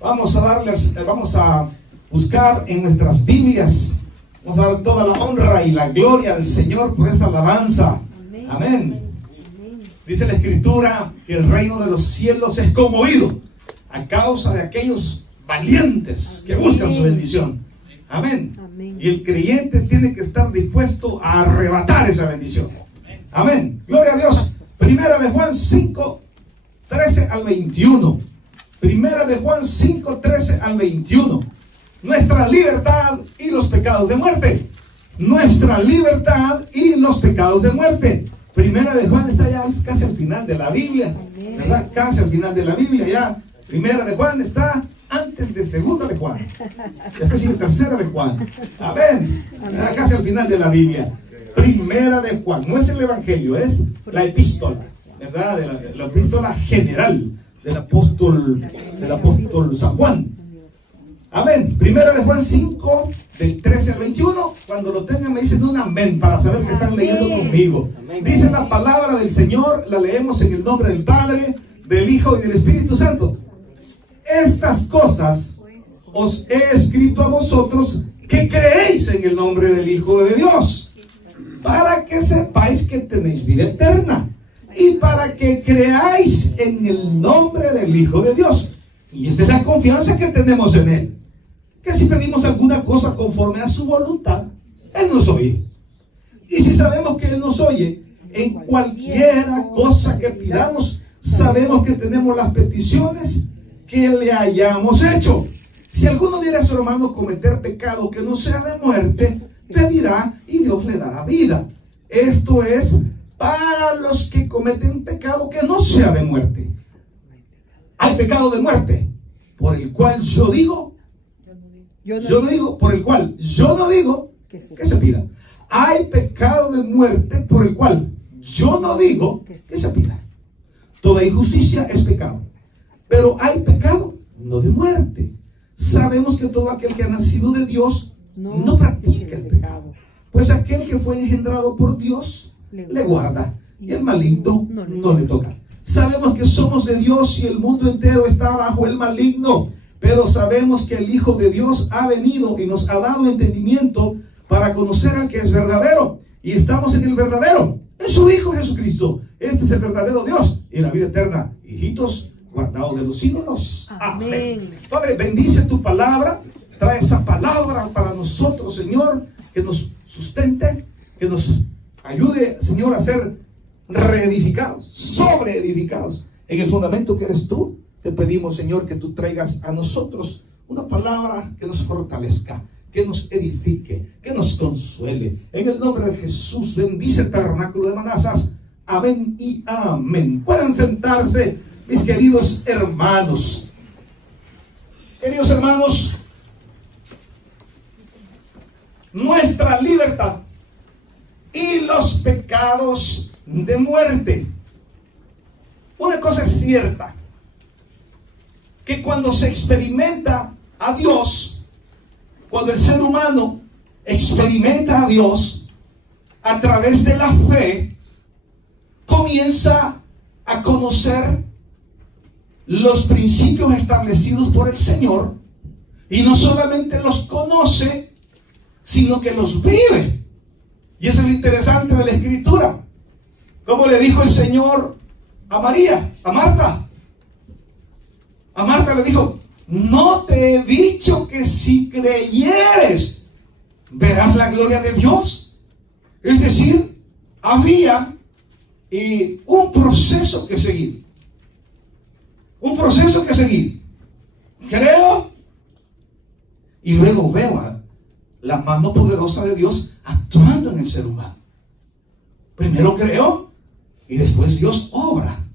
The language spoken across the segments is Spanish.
Vamos a buscar en nuestras Biblias. Vamos a dar toda la honra y la gloria al Señor por esa alabanza. Amén. Dice la Escritura que el reino de los cielos es conmovido a causa de aquellos valientes que buscan su bendición. Amén. Y el creyente tiene que estar dispuesto a arrebatar esa bendición. Amén. Gloria a Dios. Primera de Juan 5, 13 al 21. Primera de Juan 5, 13 al 21. Nuestra libertad y los pecados de muerte. Nuestra libertad y los pecados de muerte. Primera de Juan está ya casi al final de la Biblia, ¿verdad? Casi al final de la Biblia ya. Primera de Juan está antes de segunda de Juan. Después sigue tercera de Juan. Amén. Casi al final de la Biblia. Primera de Juan. No es el Evangelio, es la epístola, ¿verdad? De la epístola general del apóstol San Juan. Amén. Primera de Juan 5, del 13 al 21. Cuando lo tengan me dicen un amén para saber que están leyendo conmigo. Dice la palabra del Señor, la leemos en el nombre del Padre, del Hijo y del Espíritu Santo. Estas cosas os he escrito a vosotros que creéis en el nombre del Hijo de Dios, para que sepáis que tenéis vida eterna y para que creáis en el nombre del Hijo de Dios. Y esta es la confianza que tenemos en Él, que si pedimos alguna cosa conforme a su voluntad, Él nos oye. Y si sabemos que Él nos oye, en cualquiera cosa que pidamos, sabemos que tenemos las peticiones que le hayamos hecho. Si alguno viera a su hermano cometer pecado que no sea de muerte, pedirá y Dios le dará vida. Esto es para los que cometen pecado que no sea de muerte. Hay pecado de muerte, por el cual yo no digo que se pida. Hay pecado de muerte por el cual yo no digo que se pida. Toda injusticia es pecado, pero hay pecado no de muerte. Sabemos que todo aquel que ha nacido de Dios no practica el pecado, pues aquel que fue engendrado por Dios le guarda y el maligno no le toca. Sabemos que somos de Dios y el mundo entero está bajo el maligno, pero sabemos que el Hijo de Dios ha venido y nos ha dado entendimiento para conocer al que es verdadero, y estamos en el verdadero, en su Hijo Jesucristo. Este es el verdadero Dios y la vida eterna. Hijitos, guardados de los ídolos. Amén. Padre, bendice tu palabra, trae esa palabra para nosotros, Señor, que nos sustente, que nos ayude, Señor, a ser reedificados, sobreedificados en el fundamento que eres tú. Te pedimos, Señor, que tú traigas a nosotros una palabra que nos fortalezca, que nos edifique, que nos consuele. En el nombre de Jesús, bendice el tabernáculo de Manassas. Amén y amén. Pueden sentarse, mis queridos hermanos. Queridos hermanos, nuestra libertad y los pecados de muerte. Una cosa es cierta, que cuando se experimenta a Dios, cuando el ser humano experimenta a Dios a través de la fe, comienza a conocer los principios establecidos por el Señor, y no solamente los conoce, sino que los vive. Y eso es lo interesante de la Escritura. Como le dijo el Señor a María, a Marta. A Marta le dijo: no te he dicho que si creyeres verás la gloria de Dios. Es decir, había un proceso que seguir. Un proceso que seguir. Creo y luego veo a la mano poderosa de Dios actuando en el ser humano. Primero creo y después Dios obra,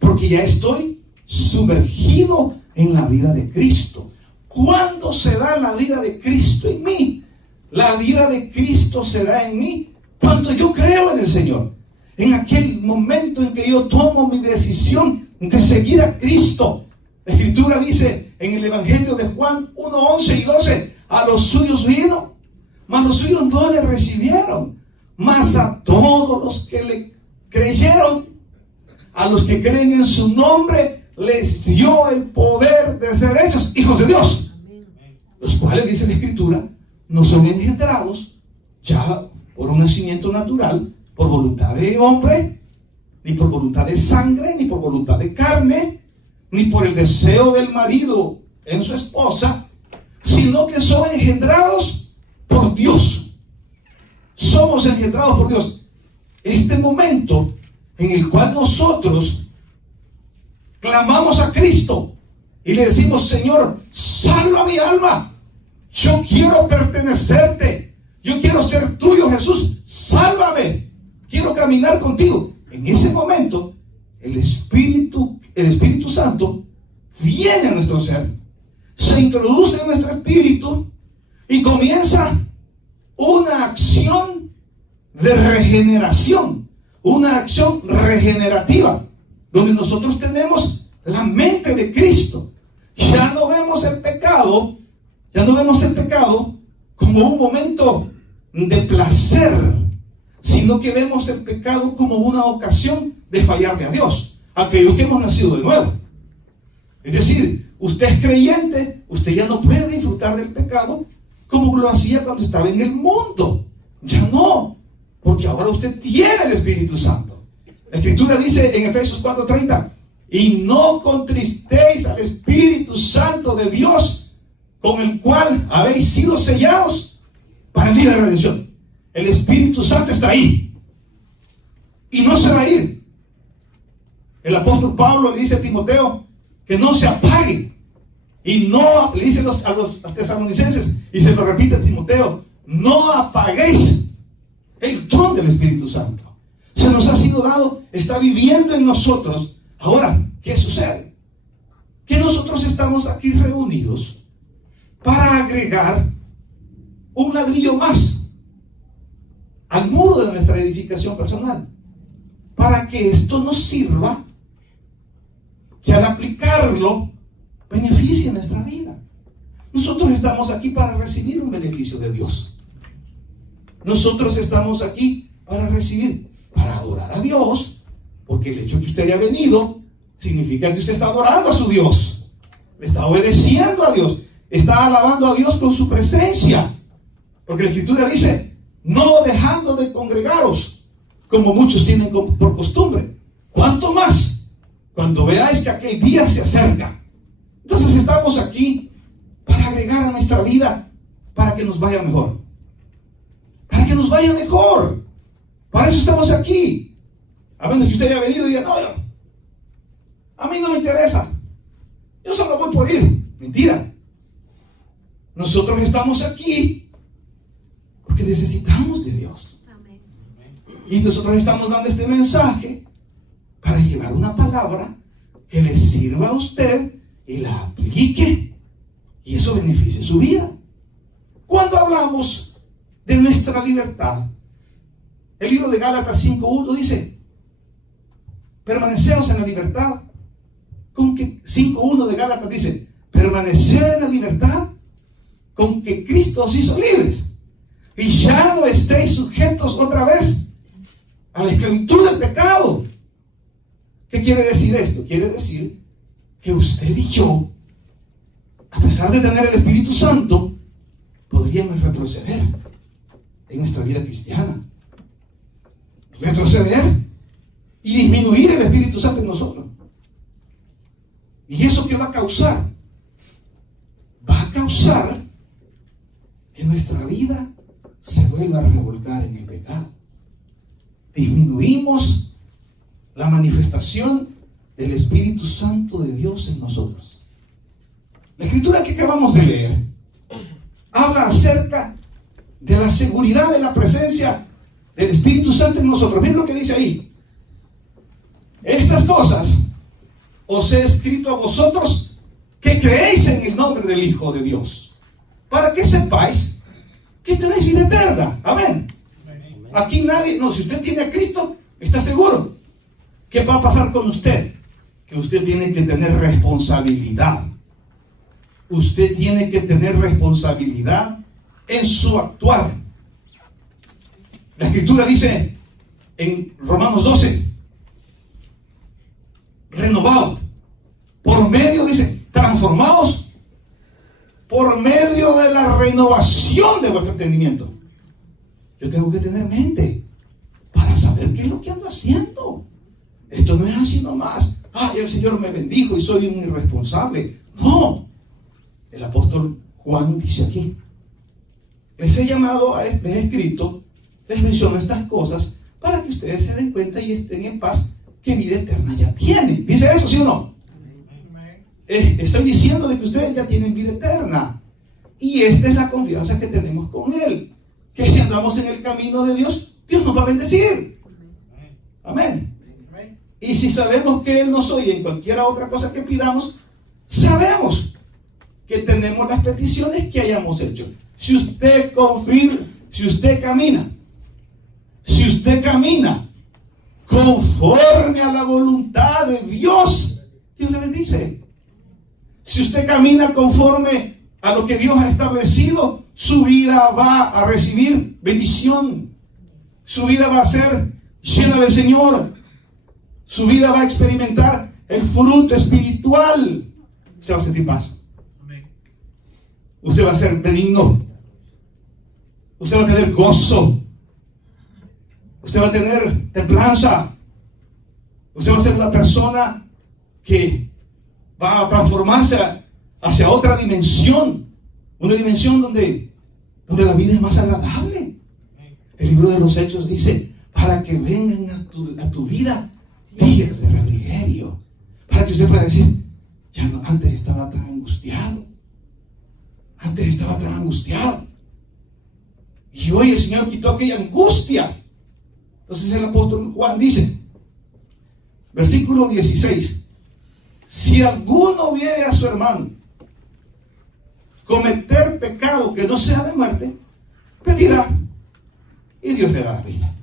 porque ya estoy sumergido en la vida de Cristo. ¿Cuándo se da la vida de Cristo en mí? La vida de Cristo se da en mí cuando yo creo en el Señor. En aquel momento en que yo tomo mi decisión de seguir a Cristo. La Escritura dice en el Evangelio de Juan 1, 11 y 12: a los suyos vino, mas los suyos no le recibieron. Mas a todos los que le creyeron, a los que creen en su nombre, les dio el poder de ser hechos hijos hijos de Dios, los cuales, dice la Escritura, no son engendrados ya por un nacimiento natural, por voluntad de hombre, ni por voluntad de sangre, ni por voluntad de carne, ni por el deseo del marido en su esposa, sino que son engendrados por Dios. Somos engendrados por Dios. Este momento en el cual nosotros clamamos a Cristo y le decimos: Señor, salva mi alma, yo quiero pertenecerte, yo quiero ser tuyo, Jesús, sálvame, quiero caminar contigo. En ese momento el Espíritu Santo viene a nuestro ser, se introduce en nuestro espíritu y comienza una acción de regeneración, una acción regenerativa, donde nosotros tenemos la mente de Cristo. Ya no vemos el pecado como un momento de placer, sino que vemos el pecado como una ocasión de fallarle a Dios, aquellos que hemos nacido de nuevo. Es decir, usted es creyente, usted ya no puede disfrutar del pecado como lo hacía cuando estaba en el mundo. Ya no, porque ahora usted tiene el Espíritu Santo. La Escritura dice en Efesios 4:30: y no contristéis al Espíritu Santo de Dios, con el cual habéis sido sellados para el día de redención. El Espíritu Santo está ahí y no se va a ir. El apóstol Pablo le dice a Timoteo que no se apague, y no, le dice a los tesalonicenses, y se lo repite a Timoteo: no apaguéis el don del Espíritu Santo. Se nos ha sido dado, está viviendo en nosotros. Ahora, ¿qué sucede? Que nosotros estamos aquí reunidos para agregar un ladrillo más al muro de nuestra edificación personal, para que esto nos sirva, que al aplicarlo beneficie nuestra vida. Nosotros estamos aquí para recibir un beneficio de Dios. Nosotros estamos aquí para recibir, para adorar a Dios, porque el hecho de que usted haya venido significa que usted está adorando a su Dios, le está obedeciendo a Dios, está alabando a Dios con su presencia, porque la Escritura dice: no dejando de congregaros, como muchos tienen por costumbre, cuanto más cuando veáis que aquel día se acerca. Entonces estamos aquí para agregar a nuestra vida, para que nos vaya mejor, para que nos vaya mejor. Para eso estamos aquí. A menos que usted haya venido y diga: no, a mí no me interesa, yo solo voy por ir. Mentira. Nosotros estamos aquí porque necesitamos de Dios. Amén. Y nosotros estamos dando este mensaje para llevar una palabra que le sirva a usted y la aplique, y eso beneficie su vida. Cuando hablamos de nuestra libertad, el libro de Gálatas 5:1 dice: permanecemos en la libertad. Con que 5:1 de Gálatas dice: permaneced en la libertad con que Cristo os hizo libres, y ya no estéis sujetos otra vez a la esclavitud del pecado. ¿Qué quiere decir esto? Quiere decir que usted y yo, a pesar de tener el Espíritu Santo, podríamos retroceder en nuestra vida cristiana, retroceder y disminuir el Espíritu Santo en nosotros. ¿Y eso qué va a causar? Va a causar que nuestra vida se vuelva a revolcar en el pecado. Disminuimos la manifestación del Espíritu Santo de Dios en nosotros. La escritura que acabamos de leer habla acerca de la seguridad de la presencia del Espíritu Santo en nosotros. Miren lo que dice ahí: estas cosas os he escrito a vosotros que creéis en el nombre del Hijo de Dios, para que sepáis que tenéis vida eterna. Amén. Aquí nadie, no, si usted tiene a Cristo, está seguro. ¿Qué va a pasar con usted? Que usted tiene que tener responsabilidad. Usted tiene que tener responsabilidad en su actuar. La Escritura dice en Romanos 12: renovados por medio, dice, transformados por medio de la renovación de vuestro entendimiento. Yo tengo que tener mente para saber qué es lo que ando haciendo. Esto no es así nomás. Ay, el Señor me bendijo y soy un irresponsable. No. El apóstol Juan dice aquí: les he llamado, les he escrito, les menciono estas cosas para que ustedes se den cuenta y estén en paz, que vida eterna ya tienen. ¿Dice eso, sí o no? Estoy diciendo de que ustedes ya tienen vida eterna. Y esta es la confianza que tenemos con Él. Que si andamos en el camino de Dios, Dios nos va a bendecir. Amén. Y si sabemos que Él nos oye en cualquier otra cosa que pidamos, sabemos que tenemos las peticiones que hayamos hecho. Si usted confía, si usted camina conforme a la voluntad de Dios, Dios le bendice. Si usted camina conforme a lo que Dios ha establecido, su vida va a recibir bendición. Su vida va a ser llena del Señor. Su vida va a experimentar el fruto espiritual. Usted va a sentir paz. Usted va a ser benigno. Usted va a tener gozo. Usted va a tener templanza. Usted va a ser una persona que va a transformarse hacia otra dimensión. Una dimensión donde la vida es más agradable. El libro de los Hechos dice: para que vengan a tu vida días de refrigerio. Para que usted pueda decir: ya no, antes estaba tan angustiado. Y hoy el Señor quitó aquella angustia. Entonces el apóstol Juan dice, versículo 16: si alguno viere a su hermano cometer pecado que no sea de muerte, pedirá y Dios le dará vida.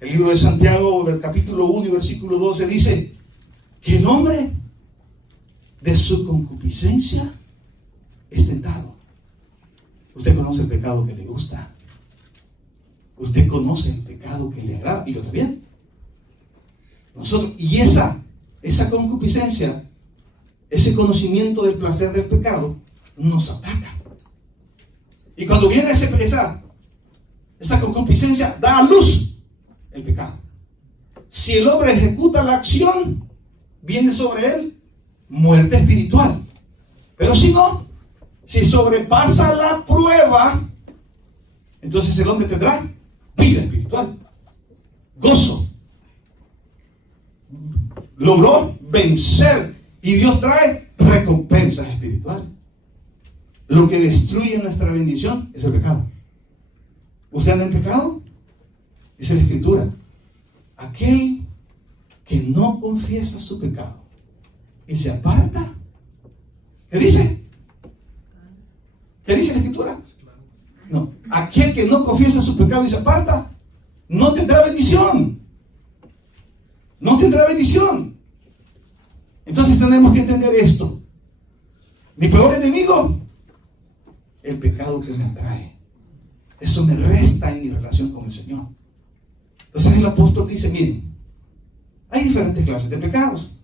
El libro de Santiago, del capítulo 1 y versículo 12 dice que el hombre de su concupiscencia es tentado. Usted conoce el pecado que le gusta. Usted conoce el pecado que le agrada. Y yo también. Nosotros, y esa concupiscencia, ese conocimiento del placer del pecado, nos ataca. Y cuando viene esa concupiscencia, da a luz el pecado. Si el hombre ejecuta la acción, viene sobre él muerte espiritual. Pero si no, si sobrepasa la prueba, entonces el hombre tendrá vida espiritual, gozo. Logró vencer y Dios trae recompensas espirituales. Lo que destruye nuestra bendición es el pecado. ¿Usted anda en pecado? Dice la Escritura: aquel que no confiesa su pecado y se aparta, ¿qué dice? ¿Qué dice la Escritura? No, aquel que no confiesa su pecado y se aparta, no tendrá bendición. No tendrá bendición. Entonces tenemos que entender esto. Mi peor enemigo, el pecado que me atrae. Eso me resta en mi relación con el Señor. Entonces el apóstol dice: miren, hay diferentes clases de pecados.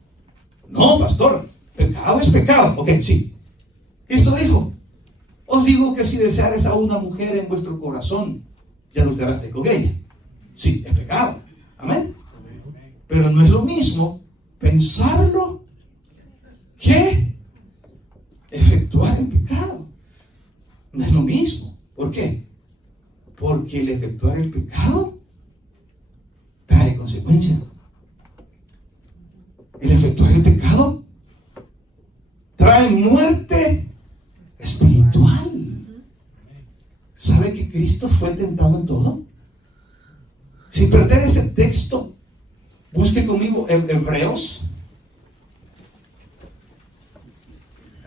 No, pastor, pecado es pecado. Ok, sí. Cristo dijo: os digo que si deseares a una mujer en vuestro corazón, ya adulteraste con ella. Sí, es pecado. Amén. Pero no es lo mismo pensarlo que efectuar el pecado. No es lo mismo. ¿Por qué? Porque el efectuar el pecado trae consecuencias. El efectuar el pecado trae muerte espiritual. ¿Sabe que Cristo fue tentado en todo? Si pertenece ese texto, busque conmigo Hebreos.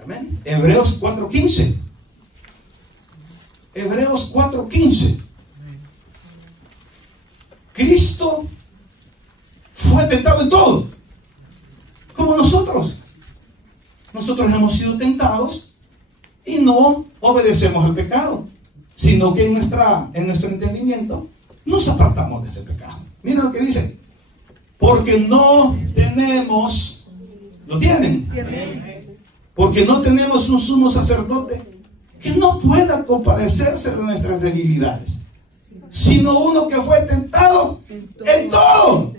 Amén. Hebreos 4:15. Hebreos 4:15. Cristo fue tentado en todo, como nosotros. Nosotros hemos sido tentados y no obedecemos al pecado, sino que en nuestro entendimiento nos apartamos de ese pecado. Mira lo que dice: porque no tenemos, ¿lo tienen? Sí, amén. Porque no tenemos un sumo sacerdote que no pueda compadecerse de nuestras debilidades, sino uno que fue tentado en todo.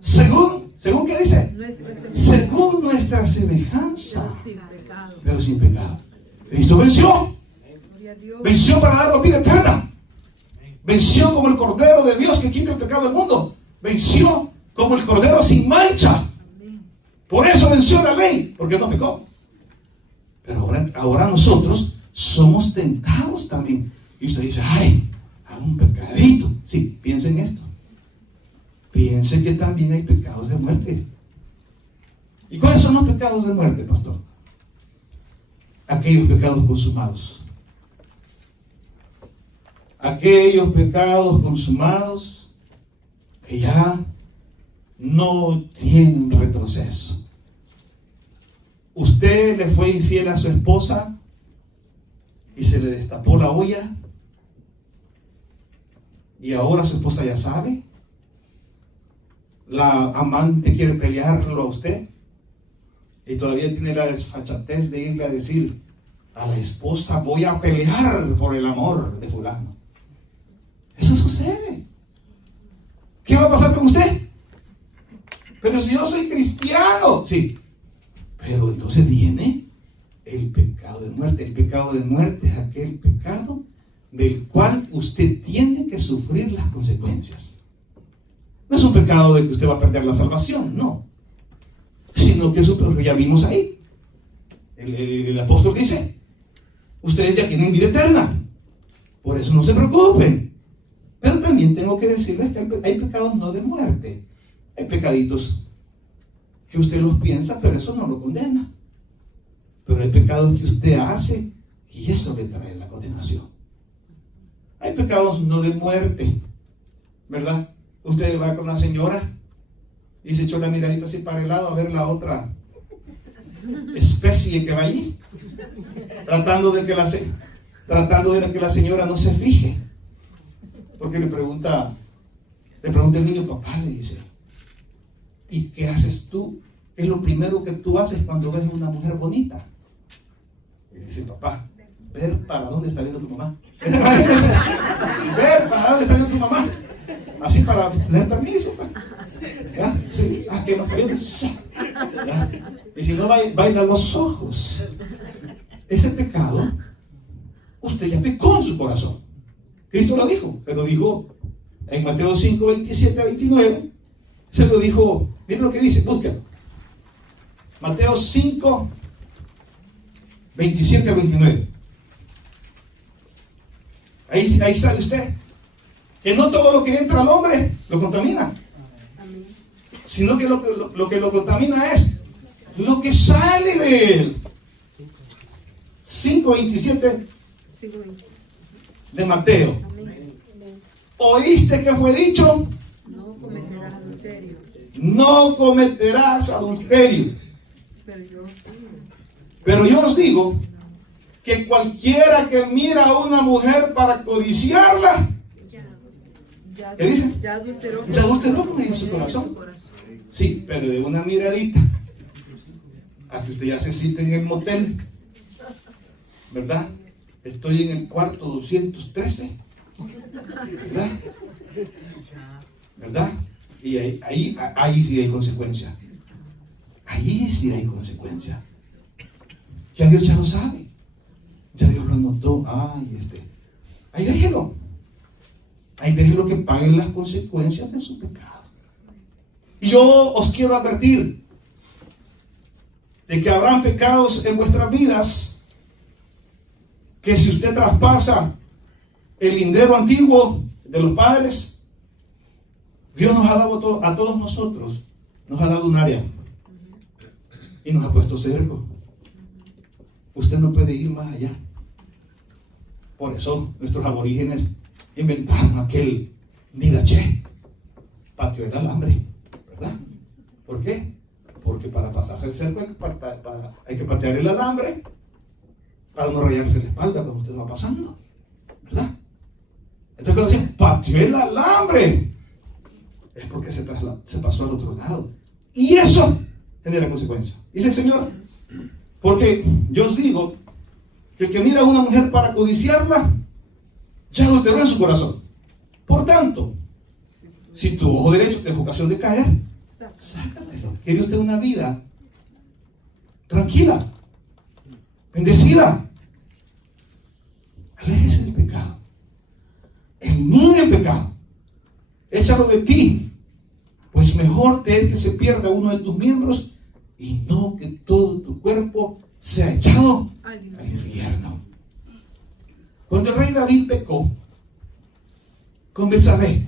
Según ¿qué dice? Según nuestra semejanza, pero sin pecado. Cristo venció. Venció para darnos vida eterna. Venció como el Cordero de Dios que quita el pecado del mundo. Venció como el Cordero sin mancha. Por eso venció la ley, porque no pecó. Pero ahora nosotros somos tentados también. Y usted dice, ay, hago un pecadito. Sí, piense en esto. Piense que también hay pecados de muerte. ¿Y cuáles son los pecados de muerte, pastor? Aquellos pecados consumados. Aquellos pecados consumados que ya no tienen retroceso. Usted le fue infiel a su esposa y se le destapó la olla y ahora su esposa ya sabe. La amante quiere pelearlo a usted y todavía tiene la desfachatez de irle a decir a la esposa, voy a pelear por el amor de fulano. Eso sucede. ¿Qué va a pasar con usted? Pero si yo soy cristiano, sí. Pero entonces viene el pecado de muerte. El pecado de muerte es aquel pecado del cual usted tiene que sufrir las consecuencias. No es un pecado de que usted va a perder la salvación, no. Sino que eso ya vimos ahí. El apóstol dice, ustedes ya tienen vida eterna. Por eso no se preocupen. Pero también tengo que decirles que hay pecados no de muerte. Hay pecaditos que usted los piensa, pero eso no lo condena. Pero hay pecados que usted hace y eso le trae la condenación. Hay pecados no de muerte, ¿verdad? Usted va con la señora y se echó la miradita así para el lado a ver la otra especie que va allí, tratando de que la señora no se fije. Porque le pregunta el niño, papá, le dice, ¿y qué haces tú? ¿Qué es lo primero que tú haces cuando ves a una mujer bonita? Y le dice, papá, ver para dónde está viendo tu mamá. Ver para dónde está viendo tu mamá. Así para tener permiso. ¿Ya? Sí. ¿Qué más está viendo? ¿Ya? Y si no, baila los ojos. Ese pecado, usted ya pecó en su corazón. Cristo lo dijo, pero dijo en Mateo 5, 27 a 29, se lo dijo, miren lo que dice, búsquenlo. Mateo 5, 27 a 29. Ahí sale usted. Que no todo lo que entra al hombre lo contamina, sino que lo que lo contamina es lo que sale de él. 5:27 de Mateo. ¿Oíste que fue dicho? No cometerás adulterio. No cometerás adulterio. Pero yo os digo que cualquiera que mira a una mujer para codiciarla, ¿qué dice? Ya adulteró con ella en su corazón. Sí, pero de una miradita a que usted ya se siente en el motel, ¿verdad? Estoy en el cuarto 213, ¿verdad? Y ahí sí hay consecuencia. Ahí sí hay consecuencia. Ya Dios ya lo sabe. Ya Dios lo anotó. Ahí déjelo. Ahí déjelo que paguen las consecuencias de su pecado. Y yo os quiero advertir de que habrán pecados en vuestras vidas que si usted traspasa el lindero antiguo de los padres, Dios nos ha dado a todos nosotros, nos ha dado un área y nos ha puesto cerco. Usted no puede ir más allá. Por eso nuestros aborígenes inventaron aquel Nidaché, patio del alambre, ¿verdad? ¿Por qué? Porque para pasarse el cerco hay que patear el alambre para no rayarse la espalda cuando usted va pasando, ¿verdad? Entonces cuando dicen pateó el alambre, es porque se pasó al otro lado. Y eso genera consecuencias. Dice el Señor, Porque yo os digo que el que mira a una mujer para codiciarla, ya adulteró en su corazón. Por tanto, si tu ojo derecho te es ocasión de caer, sácatelo. ¿Quiere usted una vida tranquila, bendecida? Aléjese del pecado. Elimine el pecado. Échalo de ti. Pues mejor te es que se pierda uno de tus miembros y no que todo tu cuerpo sea echado al infierno. Cuando el rey David pecó con Betsabé,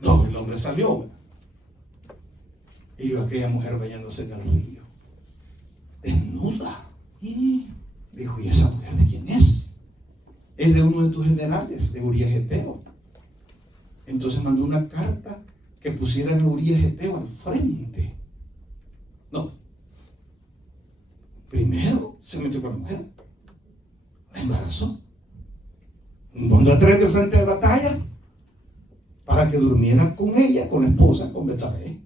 no, el hombre salió y vio a aquella mujer bañándose en el río, desnuda. Y dijo, ¿y esa mujer de quién es? Es de uno de tus generales, de Urías Geteo. Entonces mandó una carta que pusieran a Urías Geteo al frente. No. Primero se metió con la mujer, la embarazó, mandó a traer de frente de batalla para que durmiera con ella, con la esposa, con Betsabé,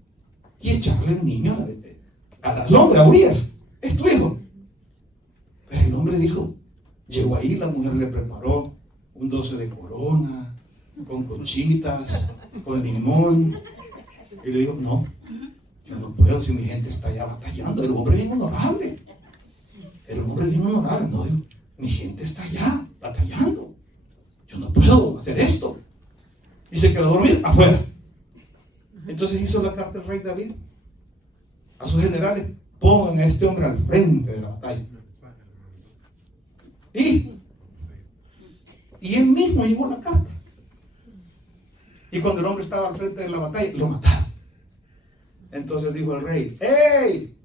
y echarle el niño al hombre, a Urías, es tu hijo. Pero el hombre dijo, llegó ahí, la mujer le preparó un 12 de corona, con conchitas, con limón, y le dijo, no, yo no puedo si mi gente está allá batallando. El hombre bien honorable, no, digo, mi gente está allá batallando, yo no puedo hacer esto. Y se quedó a dormir afuera. Entonces hizo la carta el rey David a sus generales, pongan a este hombre al frente de la batalla. Y él mismo llevó la carta. Y cuando el hombre estaba al frente de la batalla, lo mataron. Entonces dijo el rey, ¡hey!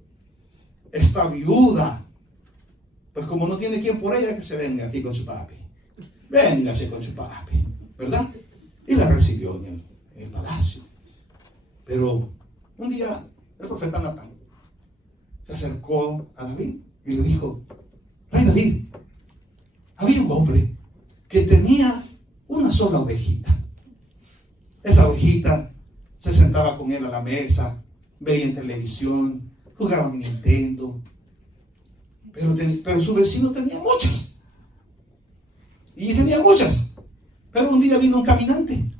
Esta viuda, pues como no tiene quien por ella, que se venga aquí con su papi. Véngase con su papi, ¿verdad? Y la recibió en el palacio. Pero un día el profeta Natán se acercó a David y le dijo, rey David, había un hombre que tenía una sola ovejita. Esa ovejita se sentaba con él a la mesa, veía en televisión, jugaba en Nintendo, pero su vecino tenía muchas. Y tenía muchas. Pero un día vino un caminante.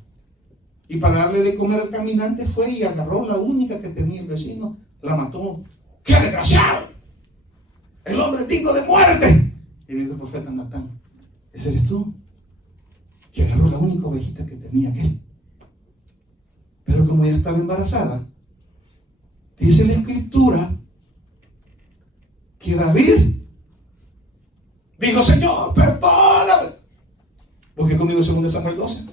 Y para darle de comer al caminante fue y agarró la única que tenía el vecino, la mató. ¡Qué desgraciado! El hombre es digno de muerte. Y le dijo el profeta Natán, ese eres tú, que agarró la única ovejita que tenía aquel. Pero como ella estaba embarazada, dice la escritura que David dijo, Señor, perdóname. Busque conmigo 2 Samuel 12.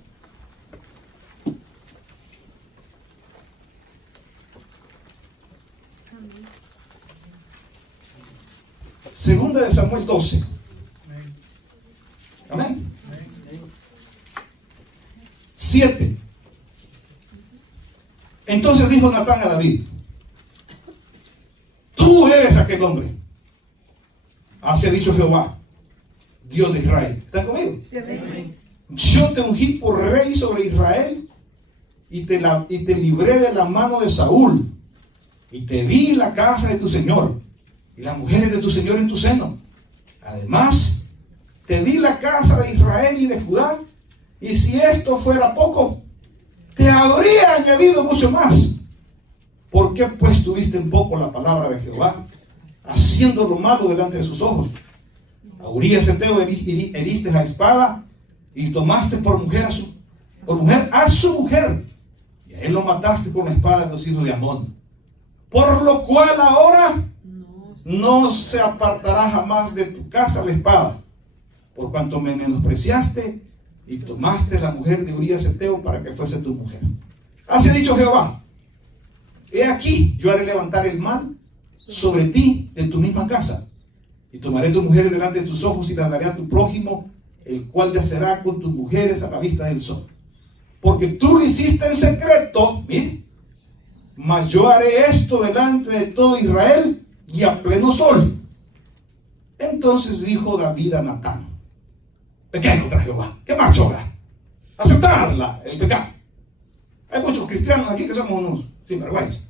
Segunda de Samuel 12. Amén. 7. Entonces dijo Natán a David, tú eres aquel hombre. Así ha dicho Jehová, Dios de Israel. ¿Están conmigo? Sí, amén. Yo te ungí por rey sobre Israel y te libré de la mano de Saúl y te di la casa de tu señor y las mujeres de tu señor en tu seno. Además, te di la casa de Israel y de Judá, y si esto fuera poco, te habría añadido mucho más. ¿Por qué pues tuviste en poco la palabra de Jehová, haciendo lo malo delante de sus ojos? A Urías Geteo heriste a espada y tomaste por mujer a su mujer, y a él lo mataste con la espada de los hijos de Amón. Por lo cual ahora no se apartará jamás de tu casa la espada, por cuanto me menospreciaste y tomaste la mujer de Urías Geteo para que fuese tu mujer. Así ha dicho Jehová, he aquí, yo haré levantar el mal sobre ti de tu misma casa, y tomaré tus mujeres delante de tus ojos y las daré a tu prójimo, el cual yacerá con tus mujeres a la vista del sol. Porque tú lo hiciste en secreto, mire, mas yo haré esto delante de todo Israel y a pleno sol. Entonces dijo David a Natán, pequé contra Jehová, ¿qué más sobra? Aceptarla, el pecado. Hay muchos cristianos aquí que somos unos sinvergüenza.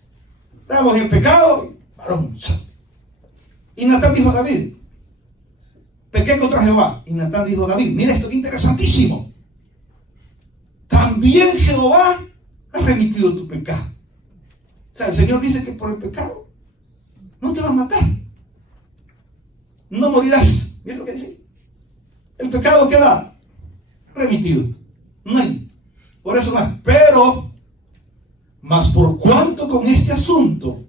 Estamos en pecado, varón, Y Natán dijo a David, pequé contra Jehová. Y Natán dijo a David, mira esto que interesantísimo. También Jehová ha remitido tu pecado. O sea, el Señor dice que por el pecado no te va a matar. No morirás. ¿Ves lo que dice? El pecado queda remitido. No hay. Por eso más. Pero, mas por cuanto con este asunto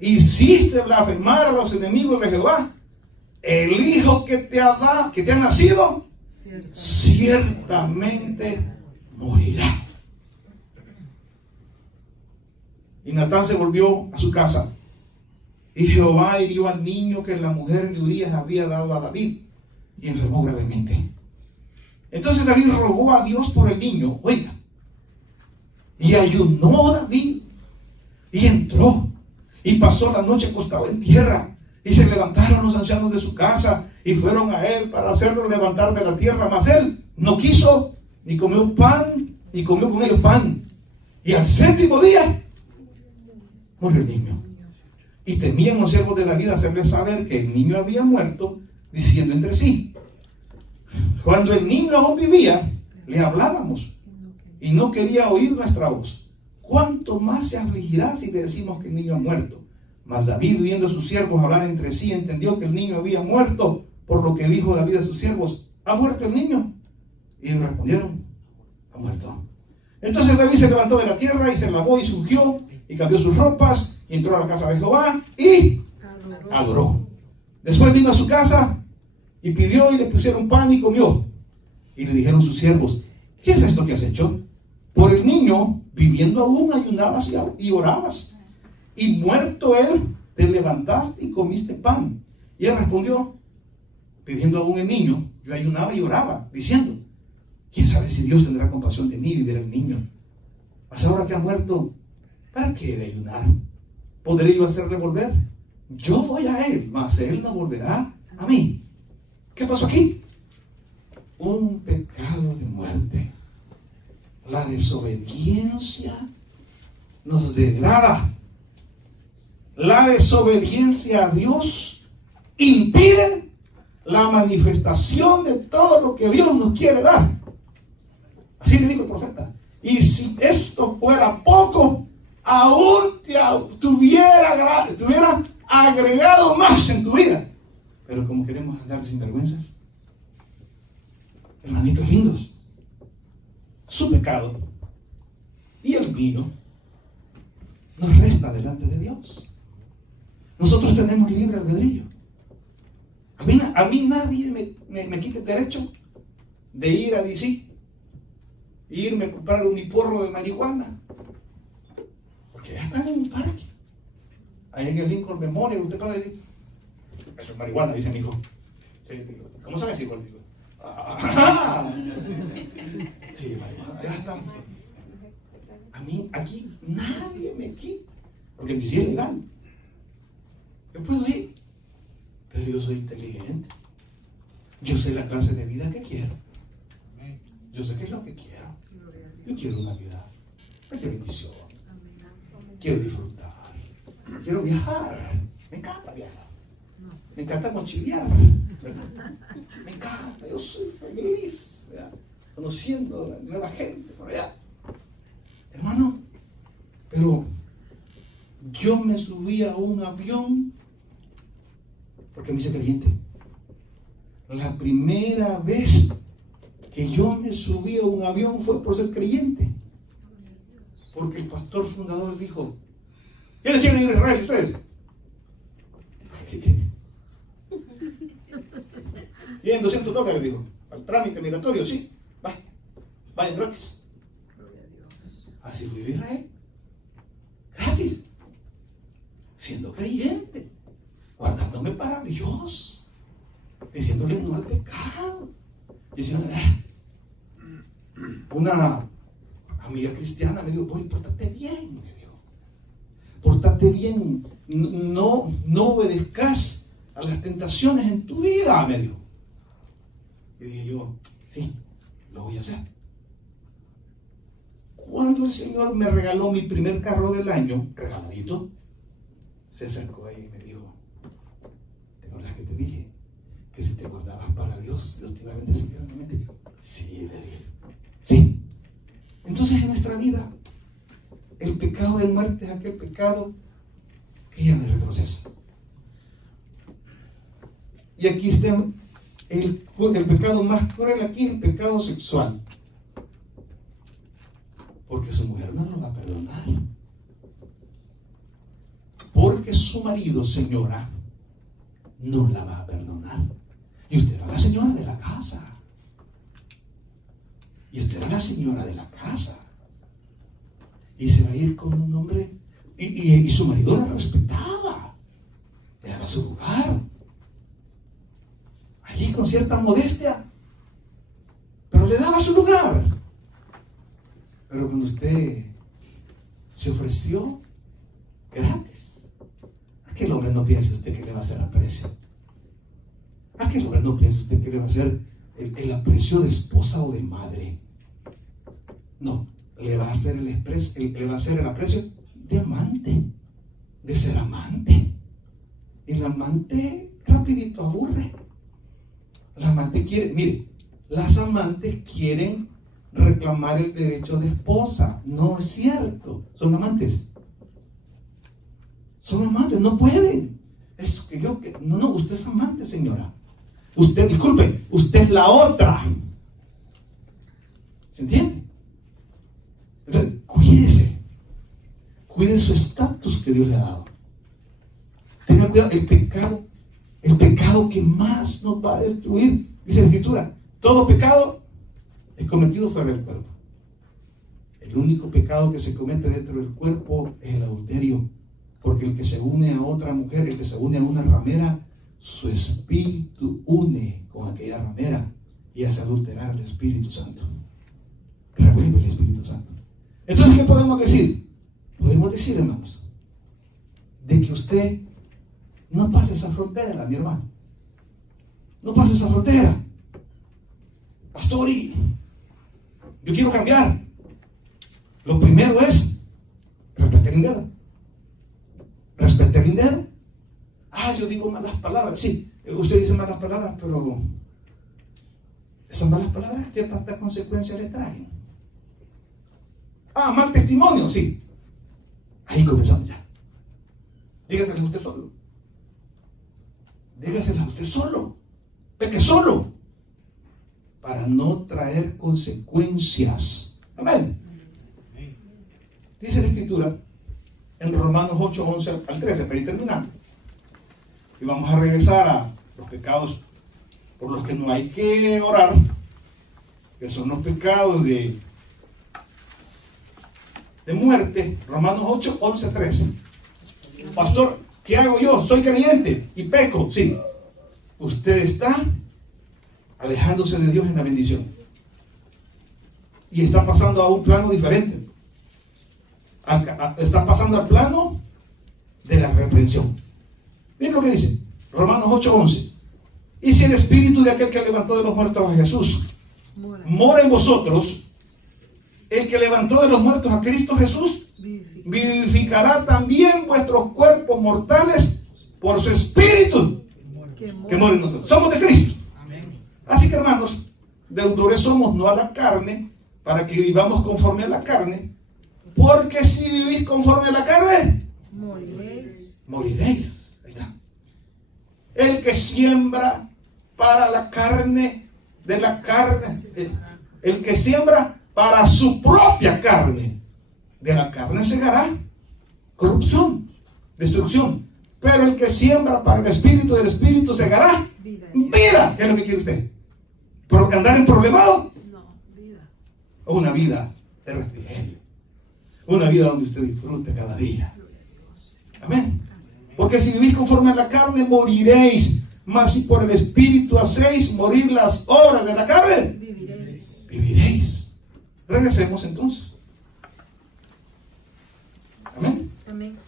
hiciste blasfemar a los enemigos de Jehová, el hijo que te ha nacido, ciertamente morirá. Y Natán se volvió a su casa. Y Jehová hirió al niño que la mujer de Urías había dado a David, y enfermó gravemente. Entonces David rogó a Dios por el niño, oiga, y ayunó David, y entró, y pasó la noche acostado en tierra, y se levantaron los ancianos de su casa, y fueron a él para hacerlo levantar de la tierra, mas él no quiso, ni comió pan, ni comió con ellos pan. Y al séptimo día murió el niño. Y temían los siervos de David hacerle saber que el niño había muerto, diciendo entre sí, cuando el niño aún vivía, le hablábamos, y no quería oír nuestra voz. ¿Cuánto más se afligirá si le decimos que el niño ha muerto? Mas David, viendo a sus siervos hablar entre sí, entendió que el niño había muerto, por lo que dijo David a sus siervos, ¿ha muerto el niño? Y ellos respondieron, ha muerto. Entonces David se levantó de la tierra y se lavó y se ungió y cambió sus ropas y entró a la casa de Jehová y adoró. Después vino a su casa y pidió y le pusieron pan y comió. Y le dijeron sus siervos, ¿qué es esto que has hecho? Por el niño, viviendo aún, ayunabas y orabas. Y muerto él, te levantaste y comiste pan. Y él respondió, pidiendo aún el niño, yo ayunaba y oraba, diciendo, ¿quién sabe si Dios tendrá compasión de mí y vivirá el niño? Mas ahora que ha muerto, ¿para qué he de ayunar? ¿Podré yo hacerle volver? Yo voy a él, mas él no volverá a mí. ¿Qué pasó aquí? Un pecado de muerte. La desobediencia nos degrada. La desobediencia a Dios impide la manifestación de todo lo que Dios nos quiere dar. Así le dijo el profeta. Y si esto fuera poco, aún te hubiera agregado más en tu vida. Pero como queremos andar sin vergüenza, hermanitos lindos, su pecado y el mío nos resta delante de Dios. Nosotros tenemos libre albedrío. A mí nadie me quita el derecho de ir a DC, irme a comprar un porro de marihuana, porque ya están en un parque, ahí en el Lincoln Memorial. Usted puede decir, eso es marihuana, dice mi hijo. Sí, digo, ¿cómo sabes, hijo? Digo, sí, marihuana, allá están. A mí aquí nadie me quita, porque en DC es legal. Yo puedo ir, pero yo soy inteligente. Yo sé la clase de vida que quiero. Yo sé qué es lo que quiero. Yo quiero una vida de bendición. Quiero disfrutar. Quiero viajar. Me encanta viajar. Me encanta mochilear, ¿verdad? Me encanta. Yo soy feliz, ¿verdad? Conociendo a la nueva gente por allá. Hermano, pero yo me subí a un avión porque me hice creyente. La primera vez que yo me subí a un avión fue por ser creyente. Porque el pastor fundador dijo, ¿quiénes quieren ir a Israel ustedes? ¿Qué? Tienen $200, dijo. Al trámite migratorio, sí. Vayan gratis. Así fui a Israel. Gratis. Siendo creyente. Guardándome para Dios. Diciéndole no al pecado. Diciendo, una amiga cristiana me dijo, Boy, pórtate bien, me dijo. Pórtate bien. No obedezcas a las tentaciones en tu vida, me dijo. Y dije yo, sí, lo voy a hacer. Cuando el Señor me regaló mi primer carro del año, regaladito, se acercó ahí y me dijo, ¿Verdad que te dije? Que si te guardabas para Dios, Dios te iba a bendecir grandemente. Sí, le dije. Sí. Entonces en nuestra vida, el pecado de muerte es aquel pecado que ya no hay retroceso. Y aquí está el pecado más cruel, aquí el pecado sexual. Porque su mujer no lo va a perdonar. Porque su marido, señora, no la va a perdonar. Y usted era la señora de la casa. Y usted era la señora de la casa. Y se va a ir con un hombre. Y su marido la respetaba. Le daba su lugar. Allí con cierta modestia. Pero le daba su lugar. Pero cuando usted se ofreció gratis, aquel hombre no piense usted que le va a hacer aprecio. Aquel hombre no piense usted que le va a hacer el aprecio de esposa o de madre. No, le va a hacer el aprecio de amante, de ser amante. Y el amante rapidito aburre. El amante quiere, mire, las amantes quieren reclamar el derecho de esposa. No es cierto. Son amantes. Son amantes, no pueden. Es que no, usted es amante, señora. Usted, disculpe, usted es la otra. ¿Se entiende? Entonces, cuídese. Cuide su estatus que Dios le ha dado. Tenga cuidado, el pecado que más nos va a destruir, dice la Escritura, todo pecado es cometido fuera del cuerpo. El único pecado que se comete dentro del cuerpo es el adulterio, porque el que se une a otra mujer, el que se une a una ramera, su espíritu une con aquella ramera y hace adulterar al Espíritu Santo. Revuelve el Espíritu Santo. Entonces, ¿qué podemos decir? Podemos decir, hermanos, de que usted no pase esa frontera, mi hermano. No pase esa frontera. Pastor, yo quiero cambiar. Lo primero es respetar el dinero. Respetar el dinero. Yo digo malas palabras. Sí, usted dice malas palabras, pero esas malas palabras, ¿qué tanta consecuencia le traen? Mal testimonio, sí. Ahí comenzamos ya. Dígasela a usted solo. Dígasela a usted solo. Peque solo. Para no traer consecuencias. Amén. Dice la Escritura en Romanos 8, 11 al 13, para ir terminando. Y vamos a regresar a los pecados por los que no hay que orar, que son los pecados de muerte. Romanos 8, 11, 13. Pastor, ¿qué hago yo? Soy creyente y peco. Sí. Usted está alejándose de Dios en la bendición. Y está pasando a un plano diferente. Está pasando al plano de la reprensión. Miren lo que dice Romanos 8:11. Y si el espíritu de aquel que levantó de los muertos a Jesús mora en vosotros, el que levantó de los muertos a Cristo Jesús vivificará también vuestros cuerpos mortales por su espíritu que mora en nosotros. Somos de Cristo. Así que, hermanos, deudores somos no a la carne, para que vivamos conforme a la carne, porque si vivís conforme a la carne, moriréis. Ahí está. El que siembra para la carne, de la carne, el que siembra para su propia carne, de la carne segará corrupción, destrucción. Pero el que siembra para el espíritu, del espíritu segará vida. ¿Qué es lo que quiere usted? ¿Andar en problemado? No, vida. Una vida de refrigerio. Una vida donde usted disfrute cada día. Amén. Porque si vivís conforme a la carne, moriréis. Mas si por el espíritu hacéis morir las obras de la carne, viviréis. Regresemos entonces. Amén. Amén.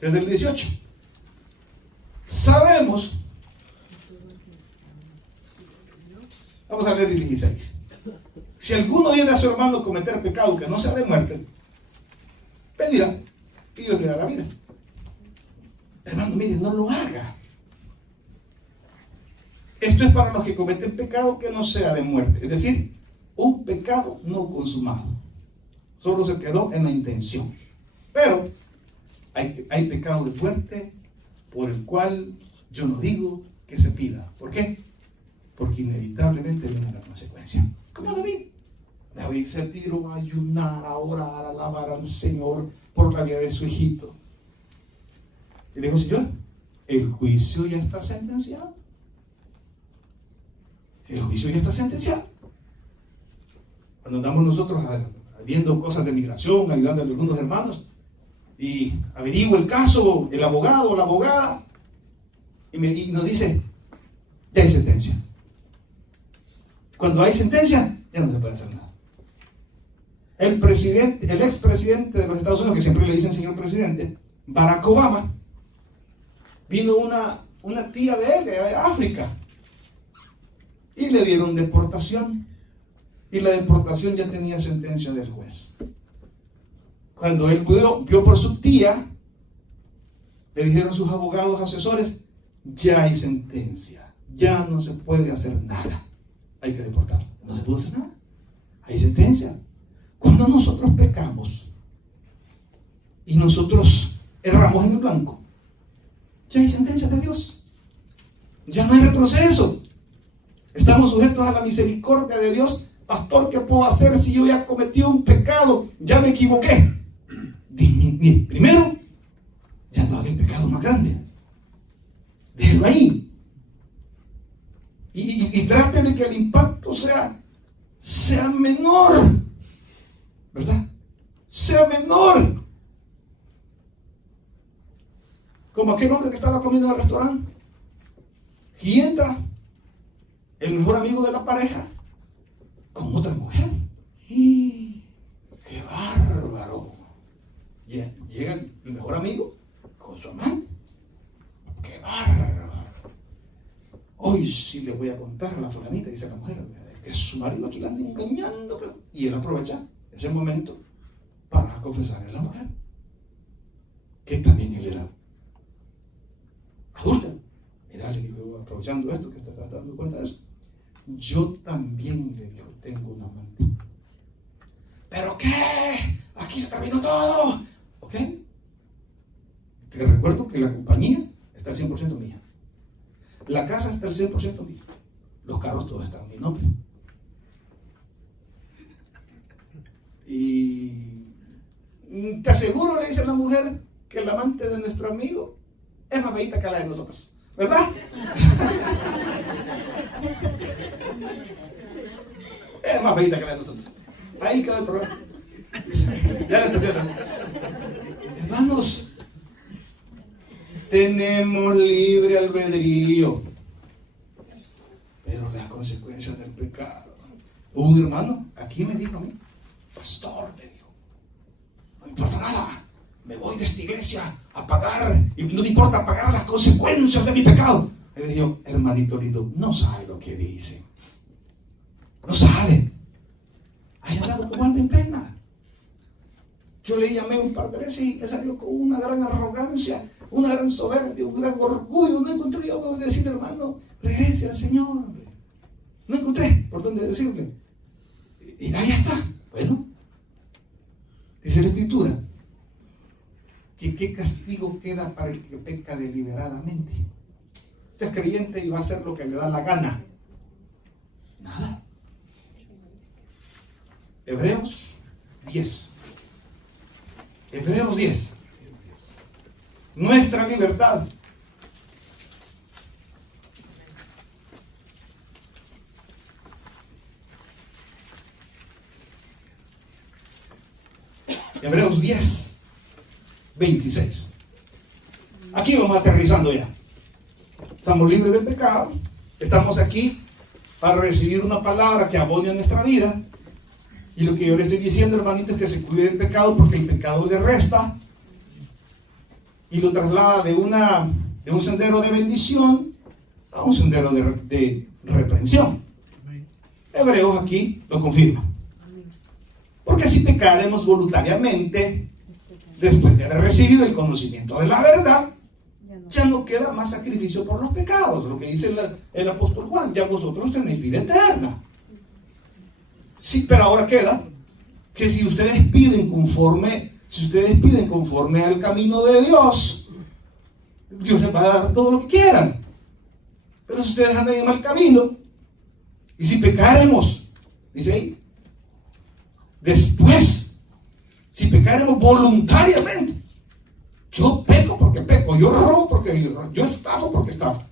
Desde el 18. Sabemos. Vamos a leer el 16. Si alguno viene a su hermano a cometer pecado que no sea de muerte, pedirá y Dios le dará vida. Hermano, mire, no lo haga. Esto es para los que cometen pecado que no sea de muerte. Es decir, un pecado no consumado. Solo se quedó en la intención. Pero hay pecado de muerte por el cual yo no digo que se pida. ¿Por qué? Porque inevitablemente viene la consecuencia. Como David. David se tiró a ayunar, a orar, a alabar al Señor por la vida de su hijito. Y le dijo, Señor, el juicio ya está sentenciado. El juicio ya está sentenciado. Cuando andamos nosotros viendo cosas de migración, ayudando a algunos hermanos, y averigua el caso, el abogado o la abogada, y nos dice, ya hay sentencia. Cuando hay sentencia, ya no se puede hacer nada. El expresidente de los Estados Unidos, que siempre le dicen señor presidente, Barack Obama, vino una tía de él, de África, y le dieron deportación. Y la deportación ya tenía sentencia del juez. Cuando él vio por su tía, le dijeron sus abogados asesores, ya hay sentencia, ya no se puede hacer nada, hay que deportarlo. No se puede hacer nada, hay sentencia. Cuando nosotros pecamos y nosotros erramos en el blanco, ya hay sentencia de Dios, ya no hay retroceso. Estamos sujetos a la misericordia de Dios. Pastor, ¿qué puedo hacer si yo ya cometí un pecado? Ya me equivoqué. Primero, ya no haga el pecado más grande. Déjelo ahí. Y trate de que el impacto sea menor. ¿Verdad? Sea menor. Como aquel hombre que estaba comiendo en el restaurante. Y entra el mejor amigo de la pareja con otra mujer. ¡Qué bárbaro! Llega el mejor amigo con su amante. ¡Qué bárbaro! Hoy sí le voy a contar a la fulanita, dice la mujer, que su marido aquí la anda engañando. Y él aprovecha ese momento para confesarle a la mujer que también él era adulta. Mira, le digo, aprovechando esto, que te estás dando cuenta de eso. Yo también, le dijo, tengo un amante. ¿Pero qué? Aquí se terminó todo. ¿Ok? Te recuerdo que la compañía está al 100% mía. La casa está al 100% mía. Los carros todos están en mi nombre. Y te aseguro, le dice la mujer, que el amante de nuestro amigo es más bellita que la de nosotros. ¿Verdad? Es más bellita que la de nosotros. Ahí queda el problema. Ya lo entendieron. Hermanos, tenemos libre albedrío, pero las consecuencias del pecado. Un hermano aquí me dijo a mí, pastor, me dijo, no importa nada, me voy de esta iglesia a pagar, y no me importa pagar las consecuencias de mi pecado. Le dijo, hermanito lindo, no sabe lo que dice. No sabe. Hay andado como alma en pena. Yo le llamé un par de veces y me salió con una gran arrogancia, una gran soberbia, un gran orgullo. No encontré yo por dónde decirle, hermano, regrese al Señor, hombre. No encontré por dónde decirle. Y ahí está. Bueno, dice la Escritura que qué castigo queda para el que peca deliberadamente. Usted es creyente y va a hacer lo que le da la gana. Nada. Hebreos 10. Hebreos 10. Nuestra libertad. Hebreos 10, 26. Aquí vamos aterrizando ya. Estamos libres del pecado. Estamos aquí para recibir una palabra que abone a nuestra vida. Y lo que yo le estoy diciendo, hermanito, es que se cuide del pecado, porque el pecado le resta y lo traslada de un sendero de bendición a un sendero de reprensión. Hebreos aquí lo confirma. Porque si pecaremos voluntariamente, después de haber recibido el conocimiento de la verdad, queda más sacrificio por los pecados. Lo que dice el apóstol Juan, ya vosotros tenéis vida eterna. Sí, pero ahora queda que si ustedes piden conforme al camino de Dios, Dios les va a dar todo lo que quieran. Pero si ustedes andan en mal camino, y si pecaremos, dice ahí, después, si pecaremos voluntariamente, yo peco porque peco, yo robo porque yo estafo porque estafo.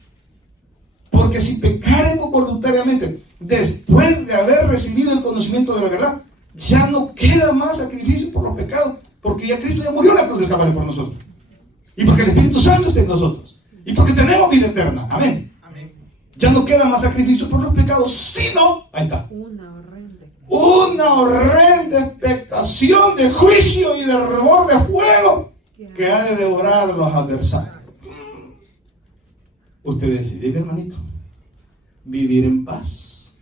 Porque si pecaremos voluntariamente, después de haber recibido el conocimiento de la verdad, ya no queda más sacrificio por los pecados, porque ya Cristo ya murió en la cruz del Calvario por nosotros. Y porque el Espíritu Santo está en nosotros. Y porque tenemos vida eterna. Amén. Amén. Ya no queda más sacrificio por los pecados, sino, ahí está, una horrenda expectación de juicio y de hervor de fuego que ha de devorar a los adversarios. Usted decide, hermanito, vivir en paz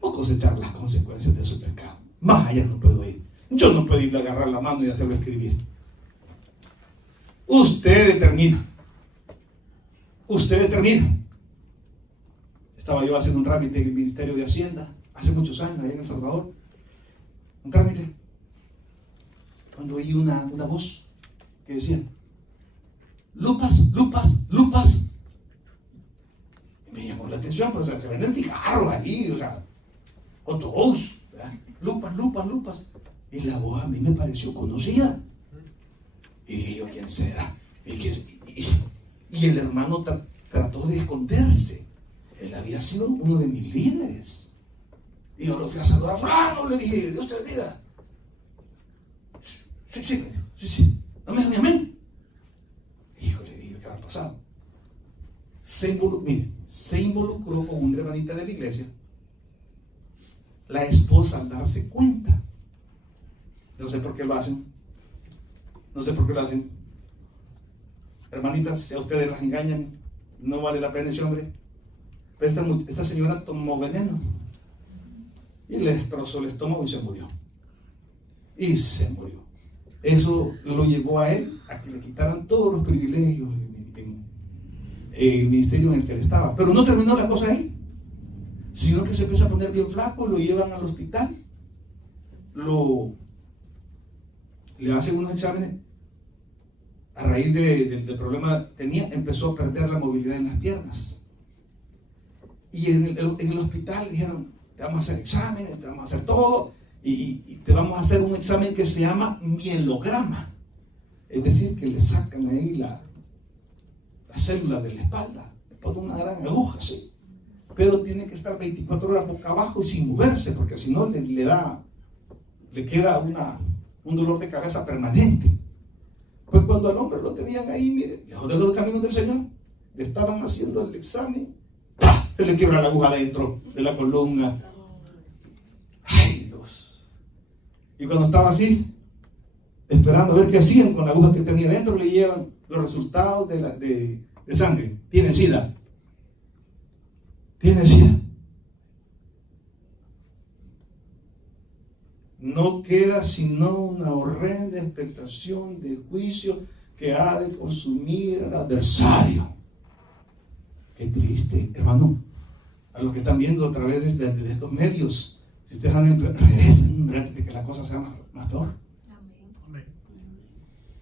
o cosechar las consecuencias de su pecado. Más allá no puedo ir. Yo no puedo irle a agarrar la mano y hacerlo escribir. Usted determina. Usted determina. Estaba yo haciendo un trámite en el Ministerio de Hacienda hace muchos años, allá en El Salvador. Un trámite. Cuando oí una voz que decía: lupas, lupas, lupas. Y me llamó la atención, pues se venden cigarros ahí, o sea, autobús, ¿verdad? Lupas, lupas, lupas. Y la voz a mí me pareció conocida. Y dije yo, ¿quién será? Y el hermano trató de esconderse. Él había sido uno de mis líderes. Y yo lo fui a saludar a fulano, le dije: Dios te bendiga. Sí. No me dijo ni amén. Híjole, dije, ¿qué ha pasado? Se involucró con una hermanita de la iglesia. La esposa, al darse cuenta, no sé por qué lo hacen. Hermanitas, si a ustedes las engañan, no vale la pena ese hombre. Pero esta señora tomó veneno y le destrozó el estómago y se murió. Eso lo llevó a él a que le quitaran todos los privilegios en el ministerio en el que él estaba. Pero no terminó la cosa ahí, sino que se empieza a poner bien flaco, lo llevan al hospital, le hacen unos exámenes. A raíz del problema que tenía, empezó a perder la movilidad en las piernas. Y en el hospital dijeron: te vamos a hacer exámenes, te vamos a hacer todo, y te vamos a hacer un examen que se llama mielograma. Es decir, que le sacan ahí la célula de la espalda, le ponen una gran aguja, sí. Pero tiene que estar 24 horas boca abajo y sin moverse, porque si no le queda un dolor de cabeza permanente. Pues cuando al hombre lo tenían ahí, mire, lejos de los caminos del Señor, le estaban haciendo el examen, ¡pah!, se le quiebra la aguja dentro de la columna. ¡Ay, Dios! Y cuando estaba así, esperando a ver qué hacían con la aguja que tenía dentro, le llevan los resultados de sangre. Tiene SIDA. No queda sino una horrenda expectación de juicio que ha de consumir al adversario. Qué triste, hermano. A los que están viendo a través de estos medios, si ustedes regresen antes de que la cosa sea más peor. Amén.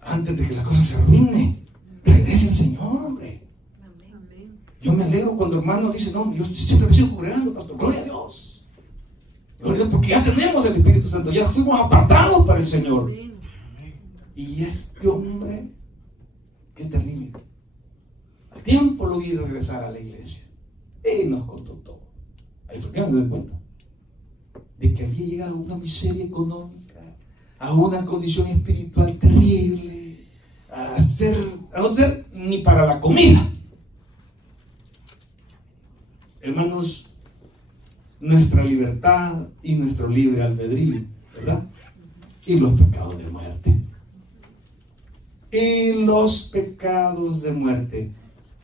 Antes de que la cosa se arruine, regresen, Señor, hombre. Amén. Yo me alegro cuando hermanos dicen: no, yo siempre me sigo congregando, pastor, gloria a Dios. Porque ya tenemos el Espíritu Santo, ya fuimos apartados para el Señor. Y este hombre, qué terrible, al tiempo lo vi regresar a la iglesia y nos contó todo. Ahí fue que me doy cuenta de que había llegado a una miseria económica, a una condición espiritual terrible, a no tener ni para la comida. Hermanos, nuestra libertad y nuestro libre albedrío, ¿verdad? Y los pecados de muerte.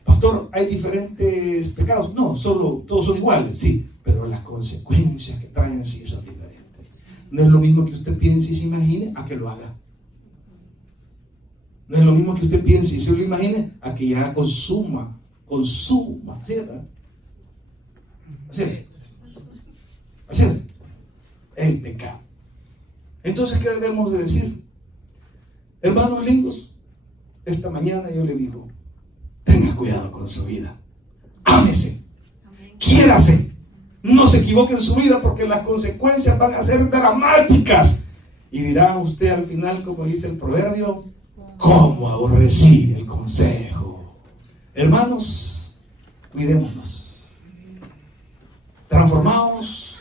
Pastor, ¿hay diferentes pecados? No, solo todos son iguales, sí, pero las consecuencias que traen sí son diferentes. No es lo mismo que usted piense y se imagine a que lo haga. No es lo mismo que usted piense y se lo imagine a que ya consuma. ¿Sí, verdad? Así es. El pecado. Entonces, ¿qué debemos de decir? Hermanos lindos, esta mañana yo le digo, tenga cuidado con su vida. Ámese. Quiérase. No se equivoque en su vida porque las consecuencias van a ser dramáticas. Y dirá usted al final, como dice el proverbio, ¿cómo aborrecí el consejo? Hermanos, cuidémonos. Transformaos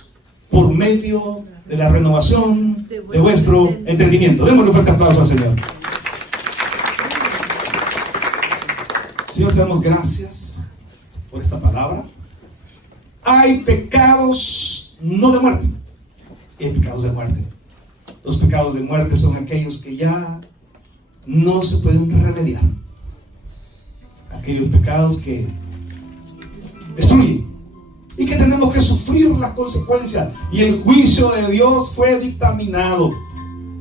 por medio de la renovación de vuestro entendimiento. Démosle un fuerte aplauso al Señor. Señor, te damos gracias por esta palabra. Hay pecados no de muerte, hay pecados de muerte. Los pecados de muerte son aquellos que ya no se pueden remediar. Aquellos pecados que destruyen y que tenemos que sufrir las consecuencias. Y el juicio de Dios fue dictaminado.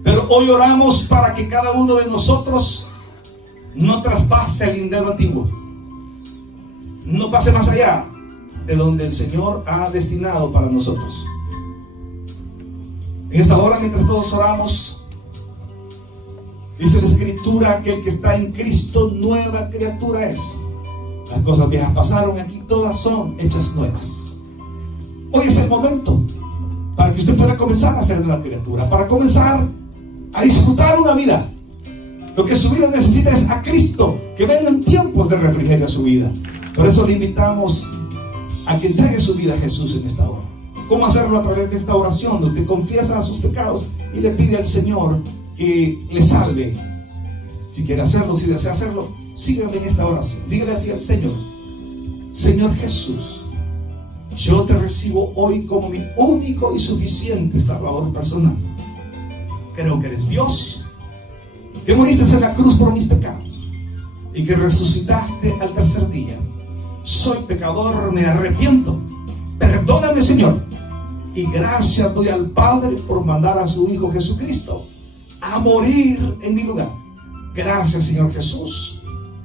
Pero hoy oramos para que cada uno de nosotros no traspase el lindero antiguo, no pase más allá de donde el Señor ha destinado para nosotros. En esta hora, mientras todos oramos, dice la Escritura que el que está en Cristo, nueva criatura es. Las cosas viejas pasaron, aquí todas son hechas nuevas. Hoy es el momento para que usted pueda comenzar a ser nueva criatura, para comenzar a disfrutar una vida. Lo que su vida necesita es a Cristo, que vengan tiempos de refrigerio a su vida. Por eso le invitamos a que entregue su vida a Jesús en esta hora. ¿Cómo hacerlo? A través de esta oración, donde confiesa sus pecados y le pide al Señor que le salve. Si quiere hacerlo, si desea hacerlo, sígame en esta oración. Dígale así al Señor: Señor Jesús, yo te recibo hoy como mi único y suficiente Salvador personal. Creo que eres Dios, que moriste en la cruz por mis pecados y que resucitaste al tercer día. Soy pecador, me arrepiento. Perdóname, Señor. Y gracias doy al Padre por mandar a su Hijo Jesucristo a morir en mi lugar. Gracias, Señor Jesús,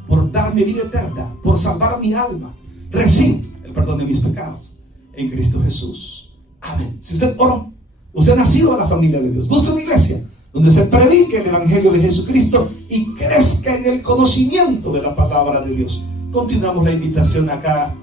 por darme vida eterna, por salvar mi alma. Recibo el perdón de mis pecados en Cristo Jesús. Amén. Si usted oró, usted ha nacido en la familia de Dios. Busque una iglesia donde se predique el Evangelio de Jesucristo y crezca en el conocimiento de la palabra de Dios. Continuamos la invitación acá